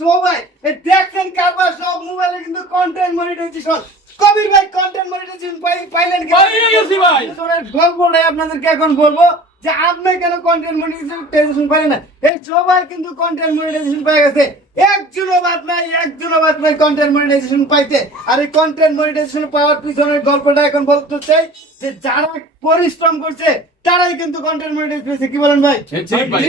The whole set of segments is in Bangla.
সবাই এই দেখেন কারবার সব মোবাইলে কিন্তু কন্টেন্ট মনিটাইজেশন। কবির ভাই কন্টেন্ট মনিটাইজেশন পাইলেন কি? পাইয়ে গেছি ভাই। গল্পটাই আপনাদেরকে এখন বলবো যে আপনি কেন কন্টেন্ট মনিটাইজেশন পাইলেন না। এই সবাই কিন্তু কন্টেন্ট মনিটাইজেশন পেয়ে গেছে, একজনও বাদ নাই কন্টেন্ট মনিটাইজেশন পাইতে। আর এই কন্টেন্ট মনিটাইজেশন পাওয়ার পিছনের গল্পটা এখন বলতে চাই যে যারা পরিশ্রম করছে তারাই কিন্তু কন্টেন্ট মনিটাইজেশন পেয়েছে। কি বলেন ভাই? ঠিক ভাই।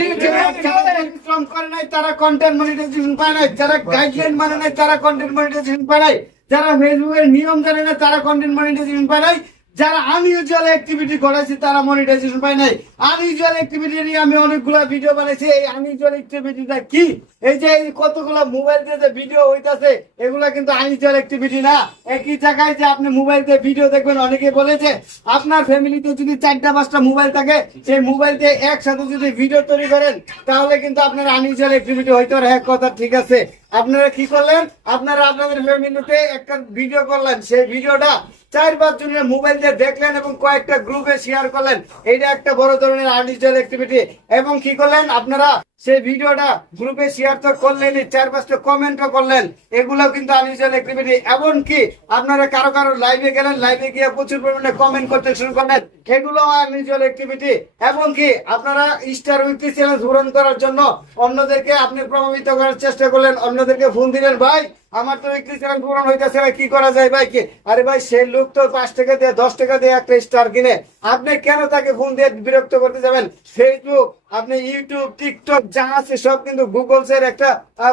যারা পরিশ্রম করে নাই তারা কন্টেন্ট মনিটাইজেশন পায় নাই, যারা গাইডলাইন মানে নাই তারা কন্টেন্ট মনিটাইজেশন পায় নাই, যারা ফেসবুকের নিয়ম জানে না তারা কন্টেন্ট মনিটাইজেশন পায় নাই, যারা আনইউজুয়াল অ্যাক্টিভিটি করেছে তারা মনিটাইজেশন পায় নাই। আনইউজুয়াল অ্যাক্টিভিটি নিয়ে আমি অনেকগুলা ভিডিও বানাইছি। এই আনইউজুয়াল অ্যাক্টিভিটিটা কি? এই যে এই কতগুলা মোবাইল দিয়ে যে ভিডিও হইতাছে এগুলা কিন্তু আনইউজুয়াল অ্যাক্টিভিটি না। একই জায়গায় যে আপনি মোবাইল দিয়ে ভিডিও দেখবেন, অনেকে বলেছে আপনার ফ্যামিলিতে যদি 4টা-5টা মোবাইল থাকে সেই মোবাইল দিয়ে একসাথে যদি ভিডিও তৈরি করেন তাহলে কিন্তু আপনার আনইউজুয়াল অ্যাক্টিভিটি হইতে পারে। এক কথা ঠিক আছে, আপনারা কি করলেন, আপনারা আপনাদের ফ্যামিলিতে একটা ভিডিও করলেন, সেই ভিডিওটা 4-5 জনের মোবাইল দিয়ে দেখলেন এবং কয়েকটা গ্রুপে শেয়ার করলেন, এইটা একটা বড় ধরনের আনইউজুয়াল অ্যাক্টিভিটি। এবং কি করলেন, আপনারা সেই ভিডিওটা গ্রুপে শেয়ার তো করলেনই, 4-5টা কমেন্টও করলেন, এগুলো কিন্তু আনইউজুয়াল অ্যাক্টিভিটি। এমনকি আপনারা কারো লাইভে গেলেন, লাইভে গিয়ে প্রচুর পরিমাণে কমেন্ট করতে শুরু করলেন, এগুলো আনইউজুয়াল অ্যাক্টিভিটি। এমনকি আপনারা স্টার উইকলি চ্যালেঞ্জ পূরণ করার জন্য অন্যদেরকে আপনি প্রভাবিত করার চেষ্টা করলেন, অন্যদেরকে ফোন দিলেন, ভাই আমার তো উইকলি চ্যালেঞ্জ পূরণ হইতেছে, কি করা যায় ভাই? কি আরে ভাই, সেই লোক তো 5 টাকা দিয়ে 10 টাকা দিয়ে একটা স্টার কিনে, আপনি কেন তাকে ফোন দিয়ে বিরক্ত করতে যাবেন? ফেসবুক, আপনি ইউটিউব, টিকটক যা আছে সব কিন্তু গুগলস এর একটা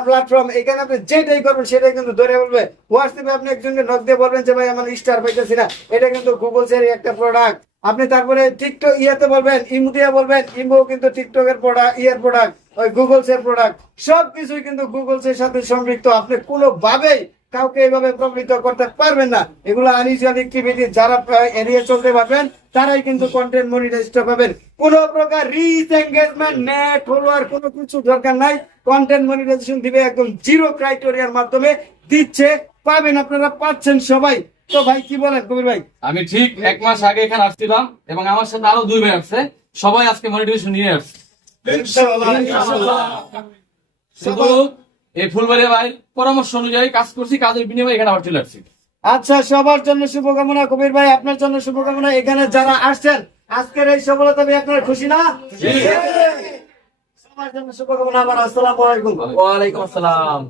প্ল্যাটফর্ম। এখানে আপনি যেটাই করবেন সেটাই কিন্তু ধরে বলবে। হোয়াটসঅ্যাপে আপনি একজনকে নক দিয়ে বলবেন যে ভাই আমার স্টার পাইতেছি না, এটা কিন্তু গুগলস এর একটা প্রোডাক্ট। আপনি তারপরে টিকটক ইয়াতে বলবেন, ইমো দিয়ে বলবেন, ইমো কিন্তু টিকটকের প্রোডাক্ট, প্রোডাক্ট, ওই গুগলস এর প্রোডাক্ট। সবকিছুই কিন্তু গুগলস এর সাথে সম্পৃক্ত। আপনি কোনোভাবেই কাউকে এইভাবে প্রভাবিত করতে পারবেন না। এগুলো আনইউজুয়াল অ্যাক্টিভিটি, যারা এড়িয়ে চলতে পারবেন তারাই কিন্তু কন্টেন্ট মনিটাইজেশন পাবেন। কোন প্রকার রিচ, এঙ্গেজমেন্ট, নেট, ফলোয়ার কোনো কিছু দরকার নাই। কন্টেন্ট মনিটাইজেশন দিবে একদম জিরো ক্রাইটেরিয়ার মাধ্যমে দিচ্ছে, পাবেন, আপনারা পাচ্ছেন সবাই। তো ভাই কি বলেন কবির ভাই? আমি ঠিক 1 মাস আগে এখানে আসছিলাম এবং আমার সাথে আরো 2 ভাই আসছে, সবাই আজকে মনিটাইজেশন নিয়ে আসছে। শুধু এই ফুলবাড়িয়া ভাই পরামর্শ অনুযায়ী কাজ করছি, কাজের বিনিময়ে এখানে আবার চলে আসছি। আচ্ছা, সবার জন্য শুভকামনা। কবির ভাই আপনার জন্য শুভকামনা। এখানে যারা আসছেন আজকের এই সফলতা পেয়ে আপনারা খুশি না? সবার জন্য শুভকামনা। আমার আসসালামু আলাইকুম। ওয়ালাইকুম আসসালাম।